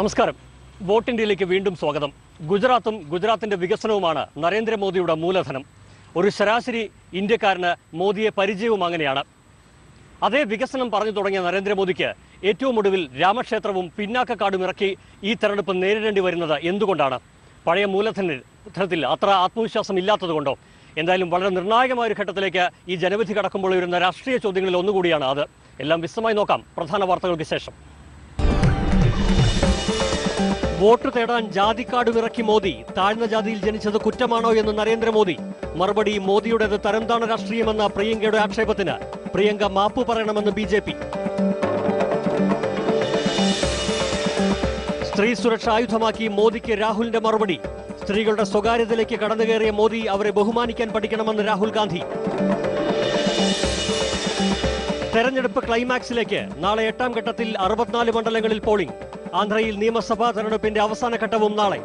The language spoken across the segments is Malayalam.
നമസ്കാരം. വോട്ട് ഇന്ത്യയിലേക്ക് വീണ്ടും സ്വാഗതം. ഗുജറാത്തും ഗുജറാത്തിന്റെ വികസനവുമാണ് നരേന്ദ്രമോദിയുടെ മൂലധനം. ഒരു ശരാശരി ഇന്ത്യക്കാരന് മോദിയെ പരിചയവും അങ്ങനെയാണ്. അതേ വികസനം പറഞ്ഞു തുടങ്ങിയ നരേന്ദ്രമോദിക്ക് ഏറ്റവും ഒടുവിൽ രാമക്ഷേത്രവും പിന്നാക്കക്കാടും ഇറക്കി ഈ തെരഞ്ഞെടുപ്പ് നേരിടേണ്ടി വരുന്നത് എന്തുകൊണ്ടാണ്? പഴയ മൂലധനത്തിൽ അത്ര ആത്മവിശ്വാസം ഇല്ലാത്തതുകൊണ്ടോ? എന്തായാലും വളരെ നിർണായകമായ ഒരു ഘട്ടത്തിലേക്ക് ഈ ജനവിധി കടക്കുമ്പോൾ വരുന്ന രാഷ്ട്രീയ ചോദ്യങ്ങളിൽ ഒന്നുകൂടിയാണ് അത്. എല്ലാം വിശദമായി നോക്കാം. പ്രധാന വാർത്തകൾക്ക് ശേഷം. വോട്ട് തേടാൻ ജാതിക്കാട് ഇറക്കി മോദി. താഴ്ന്ന ജാതിയിൽ ജനിച്ചത് കുറ്റമാണോ എന്ന് നരേന്ദ്രമോദി. മറുപടി മോദിയുടേത് തരംതാണ രാഷ്ട്രീയമെന്ന പ്രിയങ്കയുടെ ആക്ഷേപത്തിന്. പ്രിയങ്ക മാപ്പ് പറയണമെന്ന് ബി ജെ പി. സ്ത്രീ സുരക്ഷ ആയുധമാക്കി മോദിക്ക് രാഹുലിന്റെ മറുപടി. സ്ത്രീകളുടെ സ്വകാര്യതയിലേക്ക് കടന്നുകയറിയ മോദി അവരെ ബഹുമാനിക്കാൻ പഠിക്കണമെന്ന് രാഹുൽ ഗാന്ധി. തെരഞ്ഞെടുപ്പ് ക്ലൈമാക്സിലേക്ക് നാളെ എട്ടാം ഘട്ടത്തിൽ അറുപത്തിനാല് മണ്ഡലങ്ങളിൽ പോളിംഗ്. ആന്ധ്രയിൽ നിയമസഭാ തെരഞ്ഞെടുപ്പിന്റെ അവസാന ഘട്ടവും നാളെ.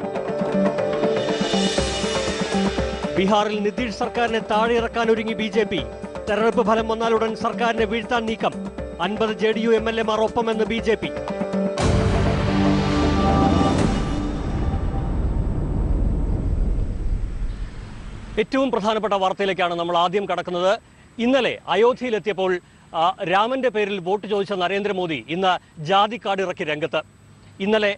ബീഹാറിൽ നിതീഷ് സർക്കാരിനെ താഴെയിറക്കാൻ ഒരുങ്ങി ബി ജെ പി. തെരഞ്ഞെടുപ്പ് ഫലം വന്നാലുടൻ സർക്കാരിനെ വീഴ്ത്താൻ നീക്കം. അൻപത് J D U M L എമാർ ഒപ്പമെന്ന് ബി ജെ പി. ഏറ്റവും പ്രധാനപ്പെട്ട വാർത്തയിലേക്കാണ് നമ്മൾ ആദ്യം കടക്കുന്നത്. ഇന്നലെ അയോധ്യയിലെത്തിയപ്പോൾ രാമന്റെ പേരിൽ വോട്ട് ചോദിച്ച നരേന്ദ്രമോദി ഇന്ന് ജാതി കാർഡ് ഇറക്കി രംഗത്ത്. ഇന്നലെ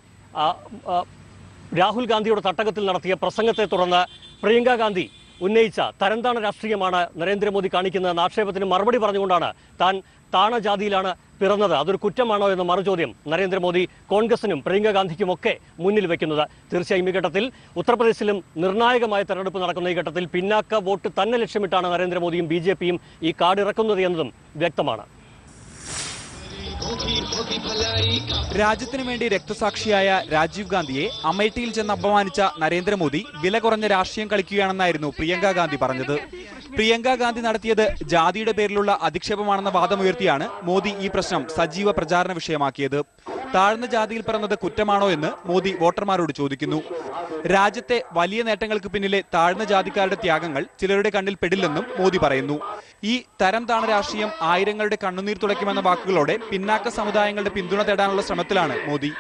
രാഹുൽ ഗാന്ധിയുടെ തട്ടകത്തിൽ നടത്തിയ പ്രസംഗത്തെ തുടർന്ന് പ്രിയങ്ക ഗാന്ധി ഉന്നയിച്ച തരംതാണ രാഷ്ട്രീയമാണ് നരേന്ദ്രമോദി കാണിക്കുന്നതെന്ന ആക്ഷേപത്തിന് മറുപടി പറഞ്ഞുകൊണ്ടാണ് താൻ താണജാതിയിലാണ് പിറന്നത്. അതൊരു കുറ്റമാണോ എന്ന മറുചോദ്യം നരേന്ദ്രമോദി കോൺഗ്രസിനും പ്രിയങ്ക ഗാന്ധിക്കുമൊക്കെ മുന്നിൽ വെക്കുന്നത്. തീർച്ചയായും ഈ ഘട്ടത്തിൽ ഉത്തർപ്രദേശിലും നിർണായകമായ തെരഞ്ഞെടുപ്പ് നടക്കുന്ന ഈ ഘട്ടത്തിൽ പിന്നാക്ക വോട്ട് തന്നെ ലക്ഷ്യമിട്ടാണ് നരേന്ദ്രമോദിയും ബി ഈ കാർഡ് ഇറക്കുന്നത് എന്നതും വ്യക്തമാണ്. രാജ്യത്തിനു വേണ്ടി രക്തസാക്ഷിയായ രാജീവ് ഗാന്ധിയെ അമേഠിയിൽ ചെന്ന് അപമാനിച്ച നരേന്ദ്രമോദി വില കുറഞ്ഞ രാഷ്ട്രീയം കളിക്കുകയാണെന്നായിരുന്നു പ്രിയങ്ക ഗാന്ധി പറഞ്ഞത്. പ്രിയങ്ക ഗാന്ധി നടത്തിയത് ജാതിയുടെ പേരിലുള്ള അധിക്ഷേപമാണെന്ന വാദമുയർത്തിയാണ് മോദി ഈ പ്രശ്നം സജീവ പ്രചാരണ വിഷയമാക്കിയത്. താഴ്ന്ന ജാതിയിൽ പിറന്നത് കുറ്റമാണോ എന്ന് മോദി വോട്ടർമാരോട് ചോദിക്കുന്നു. രാജ്യത്തെ വലിയ നേട്ടങ്ങൾക്ക് പിന്നിലെ താഴ്ന്ന ജാതിക്കാരുടെ ത്യാഗങ്ങൾ ചിലരുടെ കണ്ണിൽ പെടില്ലെന്നും മോദി പറയുന്നു. ഈ തരം താണ രാഷ്ട്രീയം ആയിരങ്ങളുടെ കണ്ണുനീർ തുടയ്ക്കുമെന്ന വാക്കുകളോടെ പിന്നാക്ക സമുദായങ്ങളുടെ പിന്തുണ തേടാനുള്ള ശ്രമത്തിലാണ് മോദി.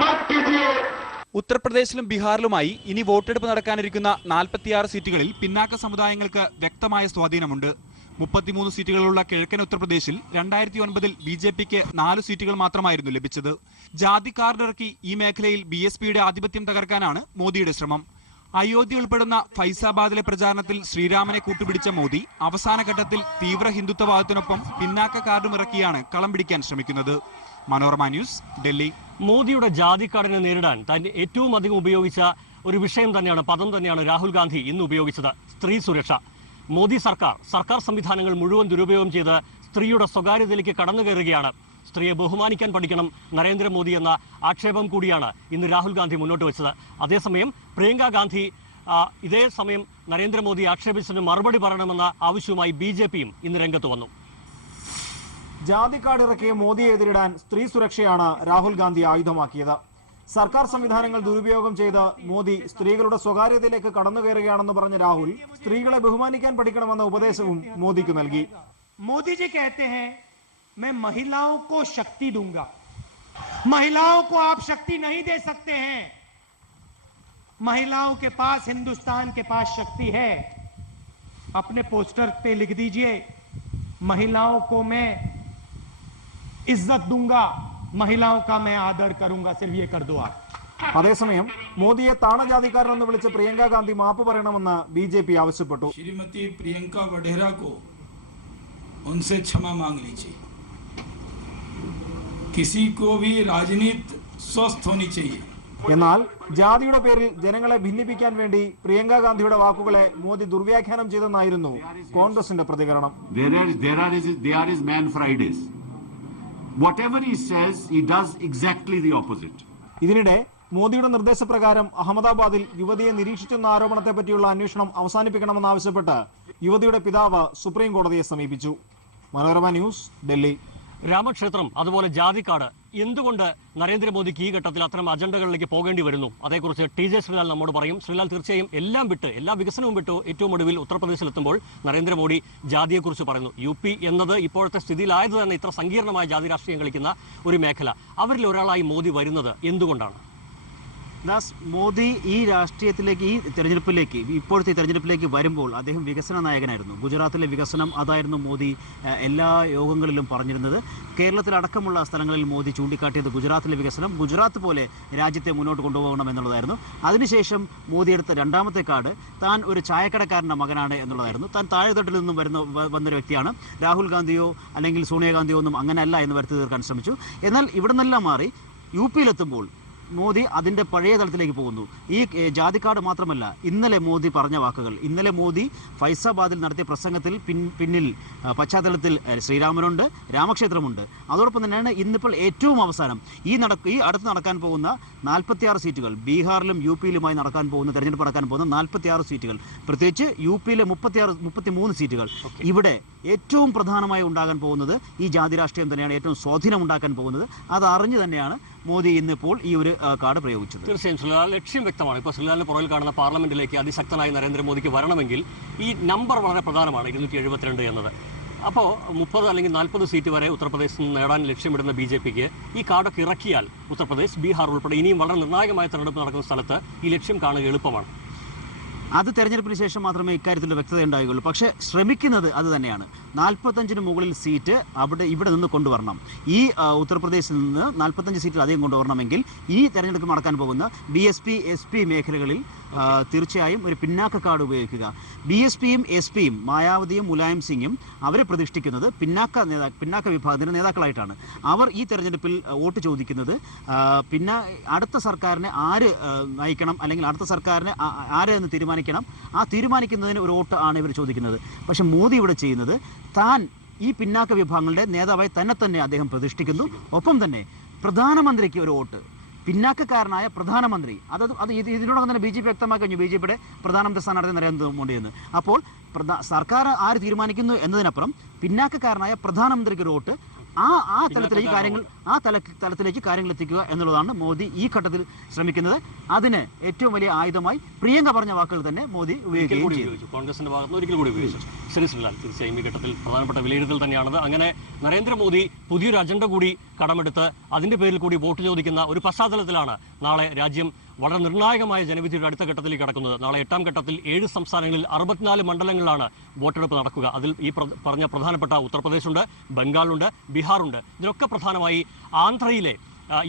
മത് കീജിയേ ഉത്തർപ്രദേശിലും ബീഹാറിലുമായി ഇനി വോട്ടെടുപ്പ് നടക്കാനിരിക്കുന്ന നാൽപ്പത്തിയാറ് സീറ്റുകളിൽ പിന്നാക്ക സമുദായങ്ങൾക്ക് വ്യക്തമായ സ്വാധീനമുണ്ട്. മുപ്പത്തിമൂന്ന് സീറ്റുകളുള്ള കിഴക്കൻ ഉത്തർപ്രദേശിൽ രണ്ടായിരത്തി ഒൻപതിൽ ബി ജെ പിക്ക് നാല് സീറ്റുകൾ മാത്രമായിരുന്നു ലഭിച്ചത്. ജാതി കാർഡിറക്കി ഈ മേഖലയിൽ ബി എസ് പിയുടെ ആധിപത്യം തകർക്കാനാണ് മോദിയുടെ ശ്രമം. അയോധ്യ ഉൾപ്പെടുന്ന ഫൈസാബാദിലെ പ്രചാരണത്തിൽ ശ്രീരാമനെ കൂട്ടുപിടിച്ച മോദി അവസാന ഘട്ടത്തിൽ തീവ്ര ഹിന്ദുത്വവാദത്തിനൊപ്പം പിന്നാക്ക കാർഡുമിറക്കിയാണ് കളം പിടിക്കാൻ ശ്രമിക്കുന്നത്. മനോരമ ന്യൂസ് ഡൽഹി. മോദിയുടെ ജാതിക്കാടിനെ നേരിടാൻ താൻ ഏറ്റവും അധികം ഉപയോഗിച്ച ഒരു വിഷയം തന്നെയാണ് പദം തന്നെയാണ് രാഹുൽ ഗാന്ധി ഇന്ന് ഉപയോഗിച്ചത് സ്ത്രീ സുരക്ഷ. മോദി സർക്കാർ സർക്കാർ സംവിധാനങ്ങൾ മുഴുവൻ ദുരുപയോഗം ചെയ്ത് സ്ത്രീയുടെ സ്വകാര്യതയിലേക്ക് കടന്നു കയറുകയാണ്. സ്ത്രീയെ ബഹുമാനിക്കാൻ പഠിക്കണം നരേന്ദ്രമോദി എന്ന ആക്ഷേപം കൂടിയാണ് ഇന്ന് രാഹുൽ ഗാന്ധി മുന്നോട്ട് വെച്ചത്. അതേസമയം പ്രിയങ്ക ഗാന്ധി ഇതേ സമയം നരേന്ദ്രമോദി ആക്ഷേപിച്ചതിന് മറുപടി പറയണമെന്ന ആവശ്യവുമായി ബി ഇന്ന് രംഗത്ത് വന്നു. ജാതി കാർഡ് ഇറക്കിയ മോദിയെ എതിരിടാൻ സ്ത്രീ സുരക്ഷയാണ് രാഹുൽ ഗാന്ധി ആയുധമാക്കിയത് സർക്കാർ സംവിധാനങ്ങൾ ദുരുപയോഗം ചെയ്ത് മോദി സ്ത്രീകളുടെ സ്വകാര്യതയിലേക്ക് കടന്നു കയറുകയാണെന്ന് പറഞ്ഞ രാഹുൽ സ്ത്രീകളെ ബഹുമാനിക്കാൻ പഠിക്കണമെന്ന ഉപദേശവും മോദിക്ക് നൽകി मोदी जी कहते हैं मैं महिलाओं को शक्ति दूंगा महिलाओं को आप शक्ति नहीं दे सकते हैं महिलाओं के पास हिंदुस्तान के पास शक्ति है अपने पोस्टर पे लिख दीजिए महिलाओं को मैं ഇസ്സത്ത് ദുങ്ക മഹിളാവ് കാ മേ ആദർ കരുങ്ക സിർഫ് യേ കർ ദോ ആപ് അതേസമയം മോദിയെ താണജാതിക്കാരനെന്ന് വിളിച്ച് പ്രിയങ്ക ഗാന്ധി മാപ്പ് പറയണമെന്ന് ബി ജെ പി ആവശ്യപ്പെട്ടു. ശ്രീമതി പ്രിയങ്ക വഡേരാക്കോ ഉൻസെ ക്ഷമ മാങ് ലീജി. കിസി കോ ഭി രാജനീത് സ്വസ്ഥ ഹോനി ചെയ്യേ എന്നാൽ ജാതിയുടെ പേരിൽ ജനങ്ങളെ ഭിന്നിപ്പിക്കാൻ വേണ്ടി പ്രിയങ്ക ഗാന്ധിയുടെ വാക്കുകളെ മോദി ദുർവ്യാഖ്യാനം ചെയ്തെന്നായിരുന്നു കോൺഗ്രസിന്റെ പ്രതികരണം. Whatever he says, he does exactly the opposite. ഇതിനിടെ മോദിയുടെ നിർദ്ദേശപ്രകാരം അഹമ്മദാബാദിൽ യുവതിയെ നിരീക്ഷിച്ചെന്ന ആരോപണത്തെ പറ്റിയുള്ള അന്വേഷണം അവസാനിപ്പിക്കണമെന്നാവശ്യപ്പെട്ട് യുവതിയുടെ പിതാവ് സുപ്രീം കോടതിയെ സമീപിച്ചു മനോരമ ന്യൂസ് ഡൽഹി രാമക്ഷേത്രം അതുപോലെ ജാതിക്കാട് എന്തുകൊണ്ട് നരേന്ദ്രമോദിക്ക് ഈ ഘട്ടത്തിൽ അത്തരം അജണ്ടകളിലേക്ക് പോകേണ്ടി വരുന്നു? അതേക്കുറിച്ച് ടി ജെ ശ്രീലാൽ നമ്മോട് പറയും. ശ്രീലാൽ തീർച്ചയായും എല്ലാം വിട്ട് എല്ലാ വികസനവും വിട്ടു ഏറ്റവും ഒടുവിൽ ഉത്തർപ്രദേശിലെത്തുമ്പോൾ നരേന്ദ്രമോദി ജാതിയെക്കുറിച്ച് പറയുന്നു. യു പി എന്നത് ഇപ്പോഴത്തെ സ്ഥിതിയിലായത് തന്നെ ഇത്ര സങ്കീർണമായ ജാതി രാഷ്ട്രീയം കളിക്കുന്ന ഒരു മേഖല. അവരിൽ ഒരാളായി മോദി വരുന്നത് എന്തുകൊണ്ടാണ്? ദാസ് മോദി ഈ രാഷ്ട്രീയത്തിലേക്ക് ഈ തെരഞ്ഞെടുപ്പിലേക്ക് ഇപ്പോഴത്തെ തെരഞ്ഞെടുപ്പിലേക്ക് വരുമ്പോൾ അദ്ദേഹം വികസന നായകനായിരുന്നു. ഗുജറാത്തിലെ വികസനം അതായിരുന്നു മോദി എല്ലാ യോഗങ്ങളിലും പറഞ്ഞിരുന്നത്. കേരളത്തിലടക്കമുള്ള സ്ഥലങ്ങളിൽ മോദി ചൂണ്ടിക്കാട്ടിയത് ഗുജറാത്തിലെ വികസനം ഗുജറാത്ത് പോലെ രാജ്യത്തെ മുന്നോട്ട് കൊണ്ടുപോകണം എന്നുള്ളതായിരുന്നു. അതിനുശേഷം മോദി എടുത്ത രണ്ടാമത്തെ കാർഡ് താൻ ഒരു ചായക്കടക്കാരന്റെ മകനാണ് എന്നുള്ളതായിരുന്നു. താൻ താഴെത്തട്ടിൽ നിന്നും വരുന്ന വന്നൊരു വ്യക്തിയാണ്. രാഹുൽ ഗാന്ധിയോ അല്ലെങ്കിൽ സോണിയാഗാന്ധിയോ ഒന്നും അങ്ങനെയല്ല എന്ന് വരുത്തി തീർക്കാൻ ശ്രമിച്ചു. എന്നാൽ ഇവിടെ നിന്നെല്ലാം മാറി യു പിയിലെത്തുമ്പോൾ മോദി അതിന്റെ പഴയ തലത്തിലേക്ക് പോകുന്നു. ഈ ജാതി ജാതിക്കാട് മാത്രമല്ല ഇന്നലെ മോദി പറഞ്ഞ വാക്കുകൾ. ഇന്നലെ മോദി ഫൈസാബാദിൽ നടത്തിയ പ്രസംഗത്തിൽ പിൻ പിന്നിൽ പശ്ചാത്തലത്തിൽ ശ്രീരാമനുണ്ട് രാമക്ഷേത്രമുണ്ട്. അതോടൊപ്പം തന്നെയാണ് ഇന്നിപ്പോൾ ഏറ്റവും അവസാനം ഈ നട ഈ അടുത്ത് നടക്കാൻ പോകുന്ന നാൽപ്പത്തിയാറ് സീറ്റുകൾ ബീഹാറിലും യു പിയിലുമായി നടക്കാൻ പോകുന്ന തെരഞ്ഞെടുപ്പ് നടക്കാൻ പോകുന്ന നാൽപ്പത്തിയാറ് സീറ്റുകൾ. പ്രത്യേകിച്ച് യു പിയിലെ മുപ്പത്തിയാറ് മുപ്പത്തിമൂന്ന് സീറ്റുകൾ. ഇവിടെ ഏറ്റവും പ്രധാനമായി ഉണ്ടാകാൻ പോകുന്നത് ഈ ജാതി രാഷ്ട്രീയം തന്നെയാണ് ഏറ്റവും സ്വാധീനം ഉണ്ടാക്കാൻ പോകുന്നത്. അത് അറിഞ്ഞു തന്നെയാണ് മോദി ഇന്നിപ്പോൾ ഈ ഒരു കാർഡ് പ്രയോഗിച്ചത്? തീർച്ചയായും ശ്രീലാൽ ലക്ഷ്യം വ്യക്തമാണ്. ഇപ്പോൾ ശ്രീലാലിന് പുറകിൽ കാണുന്ന പാർലമെന്റിലേക്ക് അതിശക്തനായി നരേന്ദ്രമോദിക്ക് വരണമെങ്കിൽ ഈ നമ്പർ വളരെ പ്രധാനമാണ് ഇരുന്നൂറ്റി എഴുപത്തിരണ്ട് എന്നത്. അപ്പോൾ മുപ്പത് അല്ലെങ്കിൽ നാൽപ്പത് സീറ്റ് വരെ ഉത്തർപ്രദേശിൽ നിന്ന് നേടാൻ ലക്ഷ്യമിടുന്ന ബി ജെ പിക്ക് ഈ കാർഡൊക്കെ ഇറക്കിയാൽ ഉത്തർപ്രദേശ് ബീഹാർ ഉൾപ്പെടെ ഇനിയും വളരെ നിർണായകമായ തെരഞ്ഞെടുപ്പ് നടക്കുന്ന സ്ഥലത്ത് ഈ ലക്ഷ്യം കാണുക എളുപ്പമാണ്. അത് തെരഞ്ഞെടുപ്പിന് ശേഷം മാത്രമേ ഇക്കാര്യത്തിൽ വ്യക്തത ഉണ്ടാകുകയുള്ളൂ പക്ഷേ ശ്രമിക്കുന്നത് അത് തന്നെയാണ്. നാൽപ്പത്തഞ്ചിന് മുകളിൽ സീറ്റ് അവിടെ ഇവിടെ നിന്ന് കൊണ്ടുവരണം. ഈ ഉത്തർപ്രദേശിൽ നിന്ന് നാൽപ്പത്തഞ്ച് സീറ്റിൽ അധികം കൊണ്ടുവരണമെങ്കിൽ ഈ തെരഞ്ഞെടുപ്പ് നടക്കാൻ പോകുന്ന B S P S P മേഖലകളിൽ തീർച്ചയായും ഒരു പിന്നാക്ക കാർഡ് ഉപയോഗിക്കുക ബി എസ് പിയും എസ് പിയും മായാവതിയും മുലായം സിംഗും അവരെ പ്രതിഷ്ഠിക്കുന്നത് പിന്നാക്ക നേതാ പിന്നാക്ക വിഭാഗത്തിന്റെ നേതാക്കളായിട്ടാണ്. അവർ ഈ തെരഞ്ഞെടുപ്പിൽ വോട്ട് ചോദിക്കുന്നത് പിന്നെ അടുത്ത സർക്കാരിനെ ആര് നയിക്കണം അല്ലെങ്കിൽ അടുത്ത സർക്കാരിനെ ആ- ആ- എന്ന് തീരുമാനിക്കണം ആ തീരുമാനിക്കുന്നതിന് ഒരു വോട്ട് ആണ് ഇവർ ചോദിക്കുന്നത്. പക്ഷേ മോദി ഇവിടെ ചെയ്യുന്നത് താൻ ഈ പിന്നാക്ക വിഭാഗങ്ങളുടെ നേതാവായി തന്നെ തന്നെ അദ്ദേഹം പ്രതിഷ്ഠിക്കുന്നു. ഒപ്പം തന്നെ പ്രധാനമന്ത്രിക്ക് ഒരു വോട്ട്. പിന്നാക്കക്കാരനായ പ്രധാനമന്ത്രി അത് അത് ഇത് ഇതിനോടൊപ്പം തന്നെ ബി ജെ പി വ്യക്തമാക്കി കഴിഞ്ഞു. ബി ജെ പിയുടെ പ്രധാനമന്ത്രി സ്ഥാനാർത്ഥി നരേന്ദ്രമോദി എന്ന് അപ്പോൾ സർക്കാർ ആര് തീരുമാനിക്കുന്നു എന്നതിനപ്പുറം പിന്നാക്കക്കാരനായ പ്രധാനമന്ത്രിക്ക് ഒരു വോട്ട് ആ ആ തലത്തിലേക്ക് കാര്യങ്ങൾ ആ തല തലത്തിലേക്ക് കാര്യങ്ങൾ എത്തിക്കുക എന്നുള്ളതാണ് മോദി ഈ ഘട്ടത്തിൽ ശ്രമിക്കുന്നത്. അതിന് ഏറ്റവും വലിയ ആയുധമായി പ്രിയങ്ക പറഞ്ഞ വാക്കുകൾ തന്നെ മോദി ഉപയോഗിക്കുകയും ചെയ്തു. കോൺഗ്രസിന്റെ ഭാഗത്ത് ഒരിക്കൽ കൂടി ഉപയോഗിച്ചു. തീർച്ചയായും ഈ ഘട്ടത്തിൽ പ്രധാനപ്പെട്ട വിലയിരുത്തൽ തന്നെയാണത്. അങ്ങനെ നരേന്ദ്രമോദി പുതിയൊരു അജണ്ട കൂടി കടമെടുത്ത് അതിന്റെ പേരിൽ കൂടി വോട്ട് ചോദിക്കുന്ന ഒരു പശ്ചാത്തലത്തിലാണ് നാളെ രാജ്യം വളരെ നിർണായകമായ ജനവിധിയുടെ അടുത്ത ഘട്ടത്തിലേക്ക് കടക്കുന്നത്. നാളെ എട്ടാം ഘട്ടത്തിൽ ഏഴ് സംസ്ഥാനങ്ങളിൽ അറുപത്തിനാല് മണ്ഡലങ്ങളിലാണ് വോട്ടെടുപ്പ് നടക്കുക. അതിൽ ഈ പറഞ്ഞ പ്രധാനപ്പെട്ട ഉത്തർപ്രദേശുണ്ട് ബംഗാളുണ്ട് ബീഹാറുണ്ട്. ഇതിനൊക്കെ പ്രധാനമായി ആന്ധ്രയിലെ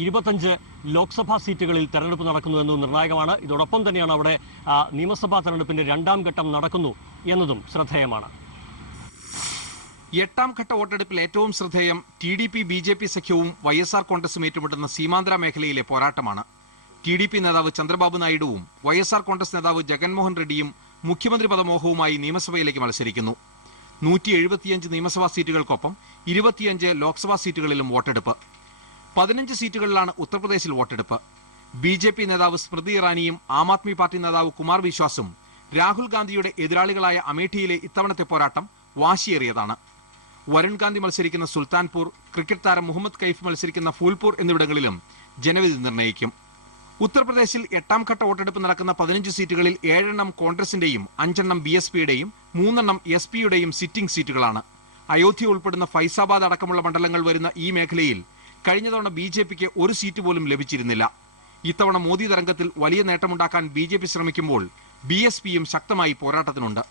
ഇരുപത്തഞ്ച് ലോക്സഭാ സീറ്റുകളിൽ തെരഞ്ഞെടുപ്പ് നടക്കുന്നു എന്നത് നിർണായകമാണ്. ഇതോടൊപ്പം തന്നെയാണ് അവിടെ നിയമസഭാ തെരഞ്ഞെടുപ്പിന്റെ രണ്ടാം ഘട്ടം നടക്കുന്നു എന്നതും ശ്രദ്ധേയമാണ്. എട്ടാം ഘട്ട വോട്ടെടുപ്പിൽ ഏറ്റവും ശ്രദ്ധേയം T D P B J P സഖ്യവും വൈ എസ് ആർ കോൺഗ്രസും ഏറ്റുമുട്ടുന്ന സീമാന്ധ്ര മേഖലയിലെ പോരാട്ടമാണ്. ടി ഡി പി നേതാവ് ചന്ദ്രബാബു നായിഡുവും വൈ എസ് ആർ കോൺഗ്രസ് നേതാവ് ജഗൻമോഹൻ റെഡ്ഡിയും മുഖ്യമന്ത്രി പദമോഹവുമായി നിയമസഭയിലേക്ക് മത്സരിക്കുന്നു. നൂറ്റി എഴുപത്തിയഞ്ച് നിയമസഭാ സീറ്റുകൾക്കൊപ്പം ഇരുപത്തിയഞ്ച് ലോക്സഭാ സീറ്റുകളിലും വോട്ടെടുപ്പ്. പതിനഞ്ച് സീറ്റുകളിലാണ് ഉത്തർപ്രദേശിൽ വോട്ടെടുപ്പ്. ബി ജെ പി നേതാവ് സ്മൃതി ഇറാനിയും ആം ആദ്മി പാർട്ടി നേതാവ് കുമാർ വിശ്വാസും രാഹുൽ ഗാന്ധിയുടെ എതിരാളികളായ അമേഠിയിലെ ഇത്തവണത്തെ പോരാട്ടം വാശിയേറിയതാണ്. വരുൺ ഗാന്ധി മത്സരിക്കുന്ന സുൽത്താൻപൂർ ക്രിക്കറ്റ് താരം മുഹമ്മദ് കൈഫ് മത്സരിക്കുന്ന ഫൂൽപൂർ എന്നിവിടങ്ങളിലും ജനവിധി നിർണയിക്കും ഉത്തർപ്രദേശിൽ എട്ടാം ഘട്ട വോട്ടെടുപ്പ് നടക്കുന്ന പതിനഞ്ച് സീറ്റുകളിൽ ഏഴെണ്ണം കോൺഗ്രസിന്റെയും അഞ്ചെണ്ണം ബി എസ് പിയുടെയും മൂന്നെണ്ണം എസ് പിയുടെയും സിറ്റിംഗ് സീറ്റുകളാണ്. അയോധ്യ ഉൾപ്പെടുന്ന ഫൈസാബാദ് അടക്കമുള്ള മണ്ഡലങ്ങൾ വരുന്ന ഈ മേഖലയിൽ കഴിഞ്ഞ തവണ ബി ജെ പിക്ക് ഒരു സീറ്റ് പോലും ലഭിച്ചിരുന്നില്ല. ഇത്തവണ മോദി തരംഗത്തിൽ വലിയ നേട്ടമുണ്ടാക്കാൻ ബി ജെ പി ശ്രമിക്കുമ്പോൾ ബി എസ് പിയും ശക്തമായി പോരാട്ടത്തിനുണ്ട്.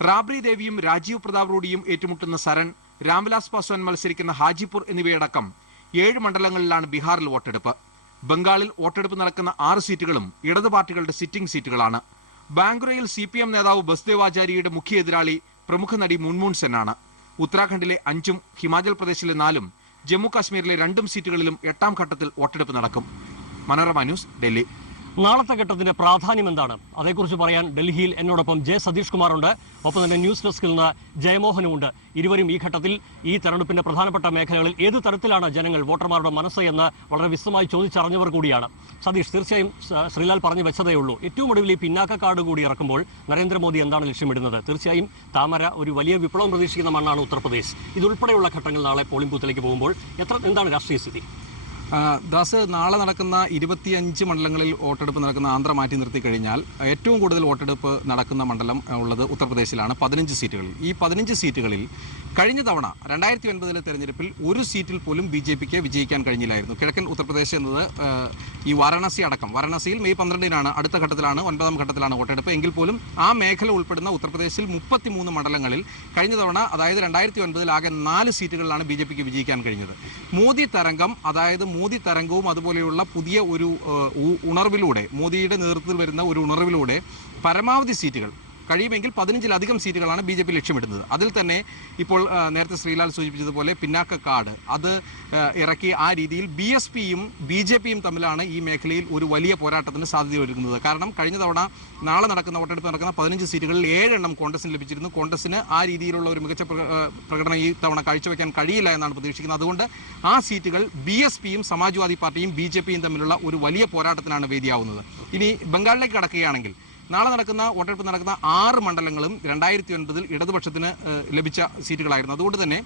റാബ്രി ദേവിയും രാജീവ് പ്രതാപ് റൂഡിയും ഏറ്റുമുട്ടുന്ന സരൺ രാംവിലാസ് പാസ്വാൻ മത്സരിക്കുന്ന ഹാജിപൂർ എന്നിവയടക്കം ഏഴ് മണ്ഡലങ്ങളിലാണ് ബീഹാറിൽ വോട്ടെടുപ്പ്. ബംഗാളിൽ വോട്ടെടുപ്പ് നടക്കുന്ന ആറ് സീറ്റുകളും ഇടതു പാർട്ടികളുടെ സിറ്റിംഗ് സീറ്റുകളാണ്. ബാങ്കുരയിൽ സി പി എം നേതാവ് ബസ്ദേവ് ആചാര്യയുടെ മുഖ്യ എതിരാളി പ്രമുഖ നടി മുൻമൂൺ സെന്നാണ്. ഉത്തരാഖണ്ഡിലെ അഞ്ചും ഹിമാചൽ പ്രദേശിലെ നാലും ജമ്മു കാശ്മീരിലെ രണ്ടും സീറ്റുകളിലും എട്ടാം ഘട്ടത്തിൽ വോട്ടെടുപ്പ് നടക്കും. മനോരമ ന്യൂസ് ഡൽഹി. നാളത്തെ ഘട്ടത്തിന്റെ പ്രാധാന്യം എന്താണ്? അതേക്കുറിച്ച് പറയാൻ ഡൽഹിയിൽ എന്നോടൊപ്പം ജെ സതീഷ് കുമാറുണ്ട് ഒപ്പം തന്നെ ന്യൂസ് ഡെസ്കിൽ നിന്ന് ജയമോഹനുമുണ്ട്. ഇരുവരും ഈ ഘട്ടത്തിൽ ഈ തെരഞ്ഞെടുപ്പിന്റെ പ്രധാനപ്പെട്ട മേഖലകളിൽ ഏത് തരത്തിലാണ് ജനങ്ങൾ വോട്ടർമാരുടെ മനസ്സ് എന്ന് വളരെ വിശദമായി ചോദിച്ചറിഞ്ഞവർ കൂടിയാണ്. സതീഷ് തീർച്ചയായും ശ്രീലാൽ പറഞ്ഞു വെച്ചതേ ഉള്ളൂ. ഏറ്റവും ഒടുവിൽ ഈ പിന്നാക്ക കാർഡ് കൂടി ഇറക്കുമ്പോൾ നരേന്ദ്രമോദി എന്താണ് ലക്ഷ്യമിടുന്നത്? തീർച്ചയായും താമര ഒരു വലിയ വിപ്ലവം പ്രതീക്ഷിക്കുന്ന മണ്ണാണ് ഉത്തർപ്രദേശ്. ഇതുൾപ്പെടെയുള്ള ഘട്ടങ്ങൾ നാളെ പോളിംഗ് ബൂത്തിലേക്ക് പോകുമ്പോൾ എത്ര എന്താണ് രാഷ്ട്രീയ സ്ഥിതി? ദാസ് നാളെ നടക്കുന്ന ഇരുപത്തിയഞ്ച് മണ്ഡലങ്ങളിൽ വോട്ടെടുപ്പ് നടക്കുന്ന ആന്ധ്ര മാറ്റി നിർത്തി കഴിഞ്ഞാൽ ഏറ്റവും കൂടുതൽ വോട്ടെടുപ്പ് നടക്കുന്ന മണ്ഡലം ഉള്ളത് ഉത്തർപ്രദേശിലാണ് പതിനഞ്ച് സീറ്റുകളിൽ. ഈ പതിനഞ്ച് സീറ്റുകളിൽ കഴിഞ്ഞ തവണ രണ്ടായിരത്തി ഒൻപതിലെ തെരഞ്ഞെടുപ്പിൽ ഒരു സീറ്റിൽ പോലും ബി ജെ പിക്ക് വിജയിക്കാൻ കഴിഞ്ഞില്ലായിരുന്നു. കിഴക്കൻ ഉത്തർപ്രദേശ് എന്നത് ഈ വാരാണസി അടക്കം. വാരാണസിയിൽ മെയ് പന്ത്രണ്ടിനാണ് അടുത്ത ഘട്ടത്തിലാണ് ഒൻപതാം ഘട്ടത്തിലാണ് വോട്ടെടുപ്പ്. എങ്കിൽ പോലും ആ മേഖല ഉൾപ്പെടുന്ന ഉത്തർപ്രദേശിൽ മുപ്പത്തിമൂന്ന് മണ്ഡലങ്ങളിൽ കഴിഞ്ഞ തവണ അതായത് രണ്ടായിരത്തി ഒൻപതിൽ ആകെ നാല് സീറ്റുകളിലാണ് ബി ജെ പിക്ക് വിജയിക്കാൻ കഴിഞ്ഞത്. മോദി തരംഗം അതായത് മോദി തരംഗവും അതുപോലെയുള്ള പുതിയ ഒരു ഉണർവിലൂടെ മോദിയുടെ നേതൃത്വത്തിൽ വരുന്ന ഒരു ഉണർവിലൂടെ പരമാവധി സീറ്റുകൾ കഴിയുമെങ്കിൽ പതിനഞ്ചിലധികം സീറ്റുകളാണ് ബി ജെ പി ലക്ഷ്യമിടുന്നത്. അതിൽ തന്നെ ഇപ്പോൾ നേരത്തെ ശ്രീലാൽ സൂചിപ്പിച്ചതുപോലെ പിന്നാക്ക കാർഡ് അത് ഇറക്കി ആ രീതിയിൽ ബി എസ് പിയും ബി ജെ പിയും തമ്മിലാണ് ഈ മേഖലയിൽ ഒരു വലിയ പോരാട്ടത്തിന് സാധ്യത ഒരുക്കുന്നത് കാരണം കഴിഞ്ഞ തവണ നാളെ നടക്കുന്ന വോട്ടെടുപ്പ് നടക്കുന്ന പതിനഞ്ച് സീറ്റുകളിൽ ഏഴെണ്ണം കോൺഗ്രസിന് ലഭിച്ചിരുന്നു. കോൺഗ്രസിന് ആ രീതിയിലുള്ള ഒരു മികച്ച പ്രകടനം ഈ തവണ കാഴ്ചവെക്കാൻ കഴിയില്ല എന്നാണ് പ്രതീക്ഷിക്കുന്നത്. അതുകൊണ്ട് ആ സീറ്റുകൾ ബി എസ് പിയും സമാജ്വാദി പാർട്ടിയും ബി ജെ പിയും തമ്മിലുള്ള ഒരു വലിയ പോരാട്ടത്തിനാണ് വേദിയാവുന്നത്. ഇനി ബംഗാളിലേക്ക് കടക്കുകയാണെങ്കിൽ നാളെ നടക്കുന്ന വോട്ടെടുപ്പ് നടക്കുന്ന ആറ് മണ്ഡലങ്ങളും രണ്ടായിരത്തി ഒൻപതിൽ ഇടതുപക്ഷത്തിന് ലഭിച്ച സീറ്റുകളായിരുന്നു. അതുകൊണ്ട് തന്നെ